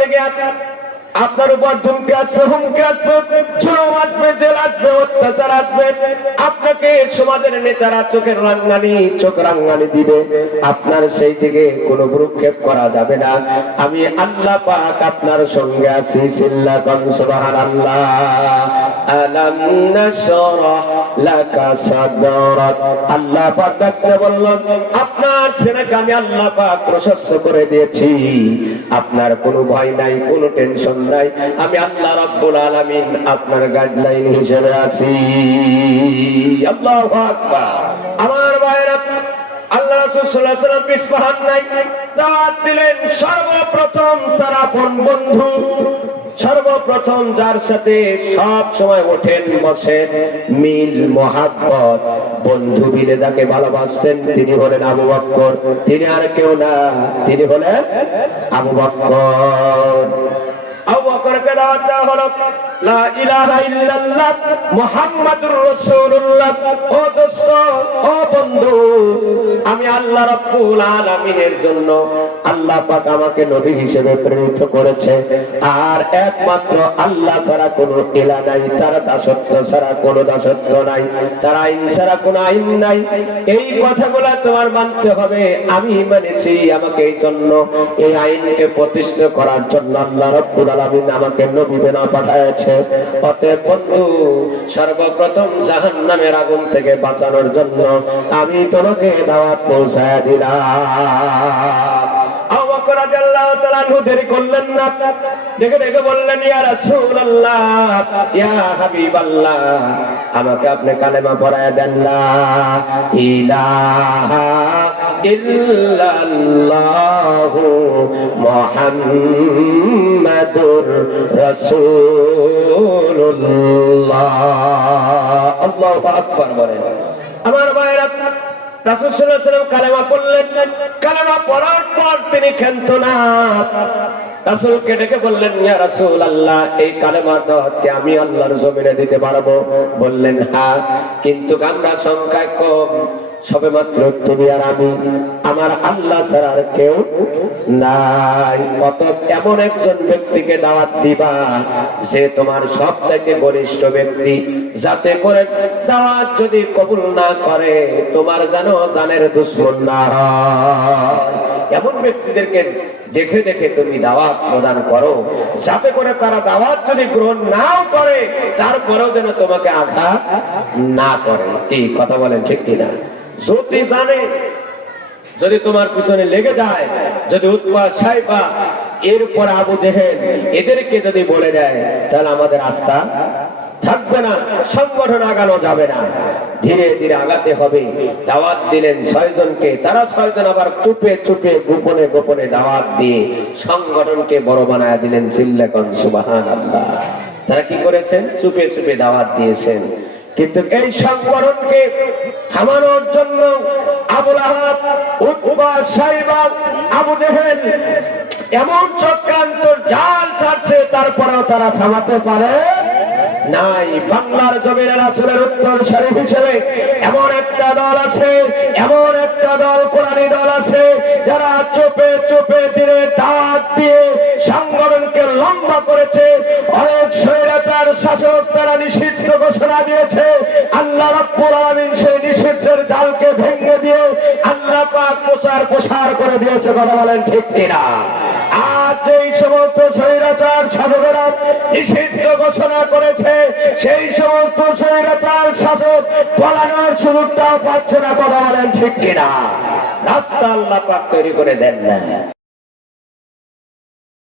থেকে আপনার উপর ধুমকে আসবে, হুমকে আসবে, জুলুম আসবে, জেল আসবে, অত্যাচার আসবে। আপনাকে সমাজের নেতারা চোখ রাঙ্গানি দিবে। আপনার সেই দিকে কোনো ভ্রুক্ষেপ করা যাবে না। আমি আল্লাহ পাক আপনার সঙ্গে আছি। সিল্লাতুন সুবহানাল্লাহ। আলাম নাশরাহ লাকা সাদরাক। আল্লাহ পাক ডাকতে বললেন, আপনার সিনাকে আমি আল্লাহ পাক প্রশস্ত করে দিয়েছি। আপনার কোনো ভয় নাই, কোনো টেনশন নাই। আমি আল্লাহ রাব্বুল আলামিন আপনার গাইডলাইন হিসেবে আছি। আল্লাহু আকবার। আমার ভাইরা, আল্লাহ রাসূল সাল্লাল্লাহু আলাইহি ওয়াসাল্লাম ইসফাহান নাই দাওয়াত দিলেন। সর্বপ্রথম তার আপন বন্ধু, সর্বপ্রথম যার সাথে সব সময় ওঠেন বসেন, মিল মহাব্বত, বন্ধু মিলে যাকে ভালোবাসতেন, তিনি হলেন আবু বকর। তিনি আর কেউ না, তিনি হলেন আবু বকর। আবু বকরকে দাওয়াত দেওয়া হলো, লা ইলাহা ইল্লাল্লাহ মুহাম্মাদুর রাসূলুল্লাহ। ও দোস্ত, ও বন্ধু, আমি আল্লাহ রাব্বুল আলামিনের জন্য আল্লাহ পাক আমাকে নবী হিসেবে প্রেরিত করেছে। আর একমাত্র আল্লাহ ছাড়া কোনো ইলা নাই, তার দাসত্ব ছাড়া কোনো দাসত্ব নাই, তার আইন ছাড়া কোনো আইন নাই। এই কথাগুলো তোমার মানতে হবে। আমি মেনেছি, আমাকে এই জন্য এই আইনকে প্রতিষ্ঠা করার জন্য আল্লাহ রাব্বুল আলামিন আমাকে নবী বানা পাঠিয়েছে। অতএব বন্ধু, সর্বপ্রথম জাহান্নামের আগুন থেকে বাঁচানোর জন্য আমি তোমাকে দাওয়াত পৌঁছায় দিলাম। আবু বকর রাদিয়াল্লাহু তাআলা আনহু দেরি করলেন না, দেখে দেখে বললেন, ইয়া রাসূলুল্লাহ, ইয়া হাবিবাল্লাহ, আমাকে আপনি কালেমা পড়ায় দেন। লা ইলাহা ইল্লাল্লাহু মুহাম্মাদুর রাসূলুল্লাহ। আল্লাহু আকবার বলেন। আমার ভাইরা, রাসূল সাল্লাল্লাহু আলাইহি ওয়াসাল্লাম কালেমা পড়লেন। কালেমা পড়ার পর তিনি ক্ষান্ত না, রাসূলকে ডেকে বললেন, ইয়া রাসূলুল্লাহ, এই কালেমার দাওয়াত কি আমি আল্লাহর জমিনে দিতে পারবো? বললেন, হ্যাঁ, কিন্তু আমরা সংখ্যায় কম, সবেমাত্র তুমি আর আমি, আমার আল্লাহ ছাড়া আর কেউ নাই। অতএব এমন একজন ব্যক্তিকে দাওয়াত দিবা যে তোমার সবচাইতে ঘনিষ্ঠ ব্যক্তি, যাতে করে দাওয়াত যদি কবুল না করে তোমার যেন জানের দুশমন না হয়। এমন ব্যক্তিদেরকে দেখে দেখে তুমি দাওয়াত প্রদান করো, যাতে করে তারা দাওয়াত যদি গ্রহণ নাও করে তারপরেও যেন তোমাকে আঘাত না করে। এই কথা বলেন ঠিক কিনা? যদি জানে, যদি তোমার পিছনে লেগে যায়, যদি উতবা সাইবা এরপর আবু জেহেল এদেরকে যদি বলে দেয়, তাহলে আমাদের আস্থা থাকবে না, সংগঠন আগানো যাবে না। ধীরে ধীরে আগাতে হবে। দাওয়াত দিলেন 6 জনকে, তারা 6 জন আবার চুপে চুপে গোপনে গোপনে দাওয়াত দিয়ে সংগঠনকে বড় বানায় দিলেন। চিল্লাকুন সুবহানাল্লাহ। তারা কি করেছেন? চুপে চুপে দাওয়াত দিয়েছেন। কিন্তু এই সংগঠনকে থামানোর জন্য আবু লাহাব, উতবা, সাইবা, আবু জেহেল এমন চক্রান্ত জাল ছাড়ছে, তারপরেও তারা থামাতে পারে নাই। বাংলার জমিনে রাসূলের উত্তর শরীফ হিসেবে এমন একটা দল আছে, এমন একটা দল, কোরআনী দল আছে, যারা চুপে চুপে দিনে দাঁত দিয়ে সংগঠনকে লম্বা করেছে। অনেক স্বৈরাচার শাসক তারা নিষিদ্ধ ঘোষণা দিয়েছে। আল্লাহ রাব্বুল আলামিন সেই নিষিদ্ধের জালকে ভেঙে দিয়ে আল্লাহ পাক প্রসার করে দিয়েছে। কথা বলেন ঠিক কিনা? আজ এই সমস্ত স্বৈরাচার শাসকেরা নিষিদ্ধ ঘোষণা করেছে, সেই সমস্ত স্বৈরাচার শাসক পালানোর সুযোগটাও পাচ্ছে না। কথা বলেন ঠিক কিনা? রাস্তা আল্লাহ পাক তৈরি করে দেন না।